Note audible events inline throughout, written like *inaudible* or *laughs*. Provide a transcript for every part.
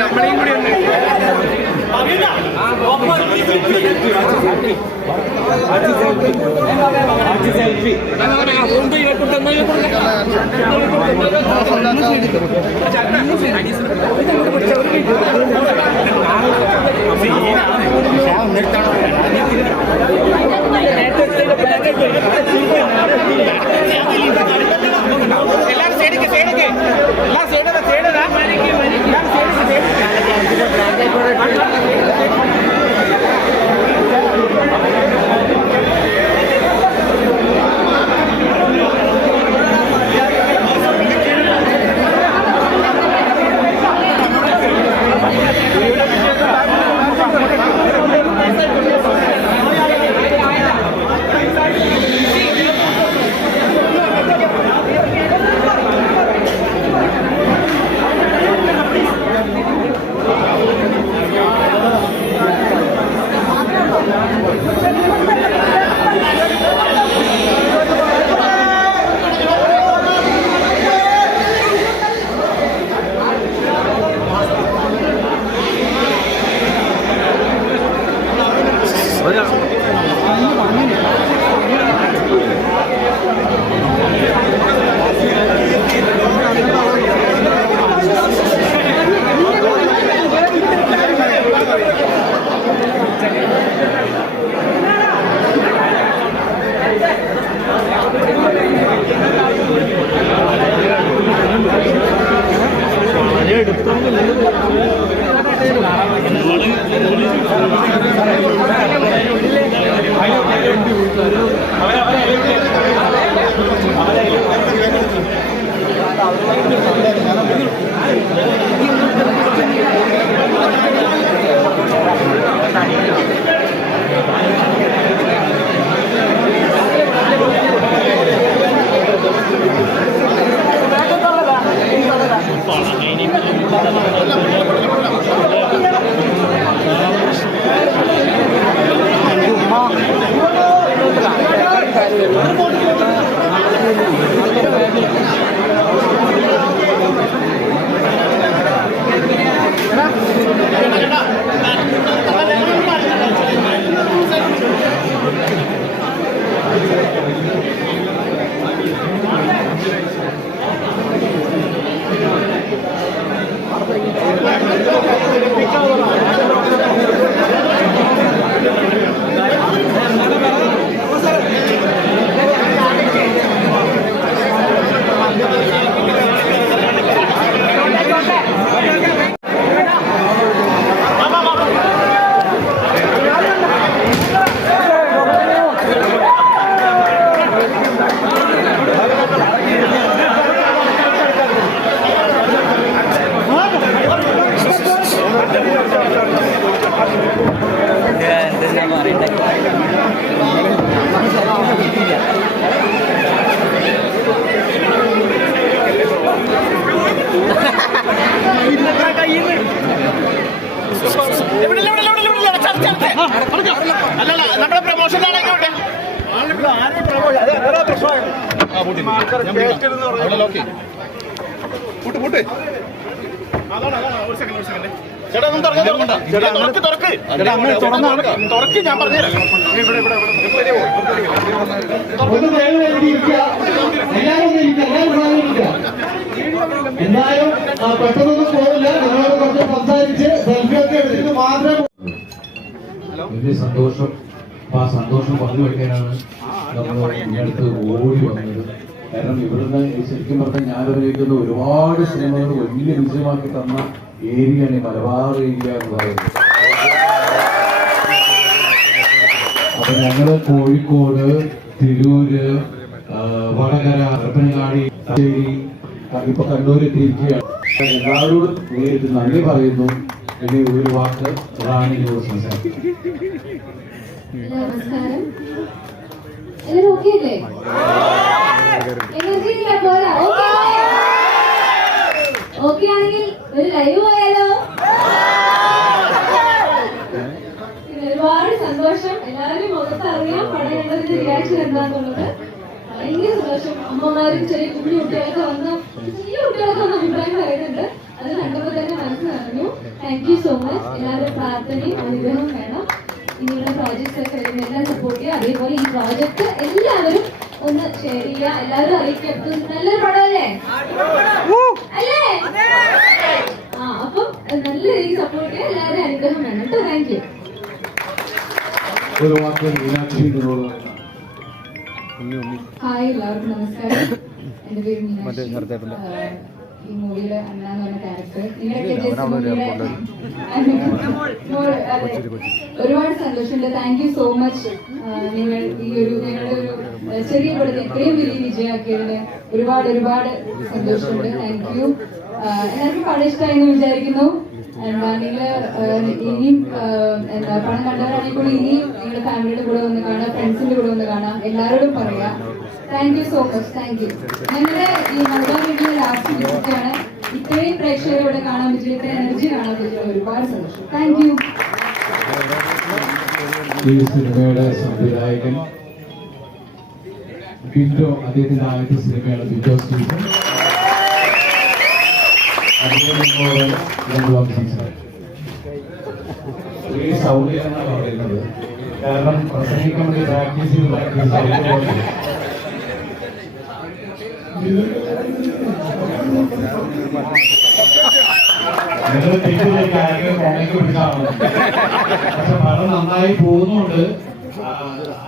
നമ്മളെയും കൂടി ഉണ്ട് അത് സെൽഫി സെൽഫി எல்லாரும் சைடுக்கு சைடுக்கு எல்லாம் சைடுடா করা হয়নি തുറക്ക്. തുറക്ക്, തുറക്ക്. തുറക്ക്. ഞാൻ ഒന്ന് എന്തായാലും ആ, പെട്ടെന്നൊന്നും പോവില്ല. നിങ്ങളോട് കുറച്ച് സംസാരിച്ച് സെൽഫി ഒക്കെ എടുത്തിട്ട് മാത്രമേ വലിയ സന്തോഷം. അപ്പൊ വെക്കാനാണ് നമ്മൾ ഇങ്ങടുത്ത് ഓടി വന്നത്. കാരണം ഇവിടുന്ന് ശരിക്കും പറഞ്ഞാൽ ഞാൻ അഭിനയിക്കുന്ന ഒരുപാട് സിനിമകൾ വലിയ വിജയമാക്കി തന്ന ഏരിയയാണ് ഈ മലബാർ ഏരിയ എന്ന് പറയുന്നത്. അപ്പൊ ഞങ്ങൾ കോഴിക്കോട് തിരൂര് വടകര അർപ്പനങ്ങാടി ഇപ്പൊ കണ്ണൂര് എത്തിയിരിക്കുകയാണ് എല്ലാവരോടും നേരിട്ട് നന്ദി പറയുന്നു. ഇനി ഒരു വാക്ക് റാണിയോട് സംസാരിക്കും. നമസ്കാരം. എല്ലാരും ഓക്കെ അല്ലേ? എനർജി ഇല്ല പോരാ ഓക്കെ. ആണെങ്കിൽ ഒരു ലൈവ് പോയാലോ ഒരുപാട് സന്തോഷം. എല്ലാവരും മുഖത്ത് അറിയാം പടം കണ്ടതിന്റെ റിയാക്ഷൻ എന്താണെന്നുള്ളത് ഭയങ്കര സന്തോഷം. അമ്മമാരും ചെറിയ കുഞ്ഞു കുട്ടികളൊക്കെ വന്ന് ചെറിയ കുട്ടികളൊക്കെ വന്ന് അഭിപ്രായം പറയുന്നുണ്ട്. അത് കണ്ടപ്പോൾ തന്നെ മനസ്സ് നിറഞ്ഞു. താങ്ക് യു സോ മച്ച് എല്ലാവരും പ്രാർത്ഥനയും അനുഗ്രഹവും വേണം. ഇനിയുള്ള പ്രോജക്ട്സ് ഒക്കെ വരുന്ന എല്ലാം സപ്പോർട്ട് ചെയ്യുക. അതേപോലെ ഈ പ്രോജക്റ്റ് എല്ലാവരും ഒന്ന് ഷെയർ ചെയ്യുക. എല്ലാവരും അറിയിക്കുക. ഇത് നല്ലൊരു പടമല്ലേ അല്ലേ? ആ അപ്പം നല്ല രീതിയിൽ സപ്പോർട്ട് ചെയ്യുക. എല്ലാവരും അനുഗ്രഹം വേണം കേട്ടോ. Thank you. ഹായ് എല്ലാവർക്കും നമസ്കാരം. എന്റെ പേര് മീനാക്ഷി. ഈ മൂവിയിലെ അണ്ണ എന്ന് പറഞ്ഞ ക്യാരക്ടർ *laughs* ഒരുപാട് സന്തോഷമുണ്ട്. താങ്ക് യു സോ മച്ച് നിങ്ങൾ ഈ ഒരു ഞങ്ങളുടെ ഒരു ആഹ് ചെറിയ പടത്തെ ഇത്രയും വലിയ വിജയമാക്കിയതിന് ഒരുപാട് ഒരുപാട് സന്തോഷമുണ്ട്. താങ്ക് യു എല്ലാവർക്കും പടം ഇഷ്ടമായി എന്ന് വിചാരിക്കുന്നു. എന്താ നിങ്ങൾ ഇനിയും എന്താ പണം കണ്ടവരാണെങ്കിൽ കൂടി ഇനിയും നിങ്ങളുടെ ഫാമിലിയുടെ കൂടെ വന്ന് കാണാം ഫ്രണ്ട്സിന്റെ കൂടെ വന്ന് കാണാം. എല്ലാവരോടും പറയാം. Thank you so much thank you ഞങ്ങളുടെ ഈ ലാസ്റ്റ് വിസിറ്റാണ് ഇത്രയും ഇവിടെ കാണാൻ പറ്റില്ല ഇത്ര എനർജി കാണാൻ പറ്റില്ല ഒരുപാട് സന്തോഷം. താങ്ക് യു ഈ സിനിമയുടെ സംവിധായകൻ ബിൻഡോ അദ്ദേഹത്തിന്റെ ആദ്യത്തെ സിനിമയാണ് ബിൻഡോ സ്റ്റീഫൻ. ഈ സൗകര്യം എന്നാണ് പറയുന്നത്. കാരണം പ്രസംഗിക്കാൻ പ്രാക്ടീസ് ചെയ്ത്. നിങ്ങൾ തെറ്റിദ്ധരിച്ച കാര്യങ്ങൾ കോമയ്ക്ക് പിടിച്ചാണ് പക്ഷെ പടം നന്നായി പോകുന്നുണ്ട്.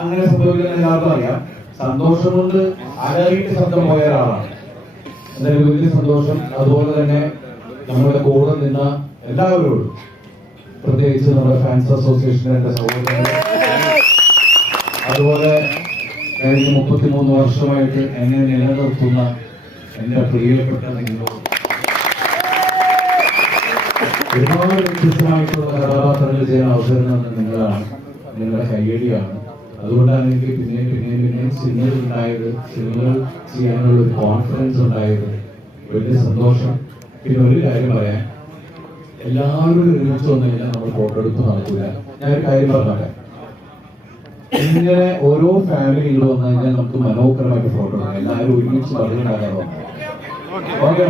അങ്ങനെ സംഭവിക്കുന്ന എല്ലാവർക്കും അറിയാം. സന്തോഷം കൊണ്ട് അലറിയിട്ട് ശബ്ദം പോയ ഒരാളാണ്. എന്തായാലും വലിയ സന്തോഷം. അതുപോലെ തന്നെ നമ്മുടെ കൂടെ നിന്ന എല്ലാവരോടും പ്രത്യേകിച്ച് നമ്മുടെ ഫാൻസ് അസോസിയേഷന്റെ എന്റെ സഹോദരങ്ങൾ അതുപോലെ കഴിഞ്ഞ മുപ്പത്തിമൂന്ന് വർഷമായിട്ട് എന്നെ നിലനിർത്തുന്ന എന്റെ പ്രിയപ്പെട്ട നിങ്ങളോട് ഒരുപാട് വ്യത്യസ്തമായിട്ടുള്ള കഥാപാത്രങ്ങൾ ചെയ്യാൻ അവസരം തന്നെ നിങ്ങളാണ്. നിങ്ങളുടെ കയ്യടിയാണ്. അതുകൊണ്ടാണ് എനിക്ക് പിന്നെ പിന്നെ പിന്നെ സിനിമകൾ ഉണ്ടായത് സിനിമകൾ ചെയ്യാനുള്ള ഒരു കോൺഫിഡൻസ് ഉണ്ടായത്. വലിയ സന്തോഷം. പിന്നെ ഒരു കാര്യം പറയാം. എല്ലാവരും ഒരുമിച്ച് വന്നു കഴിഞ്ഞാൽ നമ്മൾ ഫോട്ടോ എടുത്ത് നടക്കില്ല. ഒരു കാര്യം പറഞ്ഞാൽ ഇങ്ങനെ ഓരോ ഫാമിലികൾ വന്നു കഴിഞ്ഞാൽ നമുക്ക് മനോഹരമായിട്ട് ഫോട്ടോ എടുക്കാം എല്ലാവരും ഒരുമിച്ച് ഓക്കെ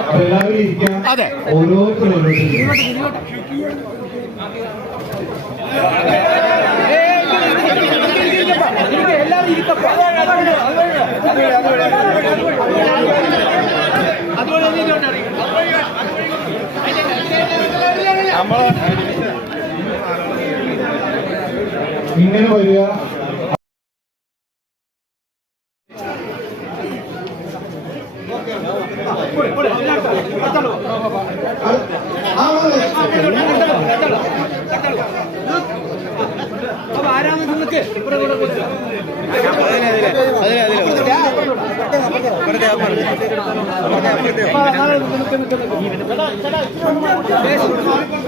അപ്പൊ എല്ലാവരും ഇരിക്കാം. ഓരോരുത്തരും ഓരോരുത്തരും ഇങ്ങനെ വരിക ചേട്ടാ ആ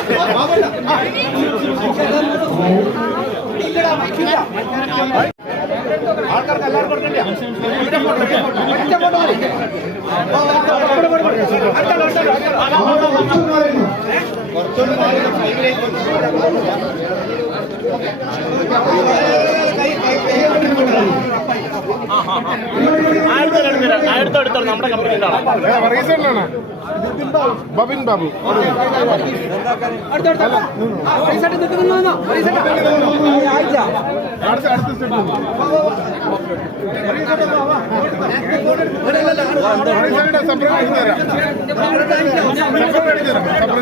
ആൾക്കാർക്ക് എല്ലാവർക്കും കൊടുക്കണ്ടേ. കുറച്ചുകൂടി മാറി സൈഡിലേക്ക് ബബിൻ ബാബു സെപ്പറേറ്റ് സെപ്പറേറ്റ്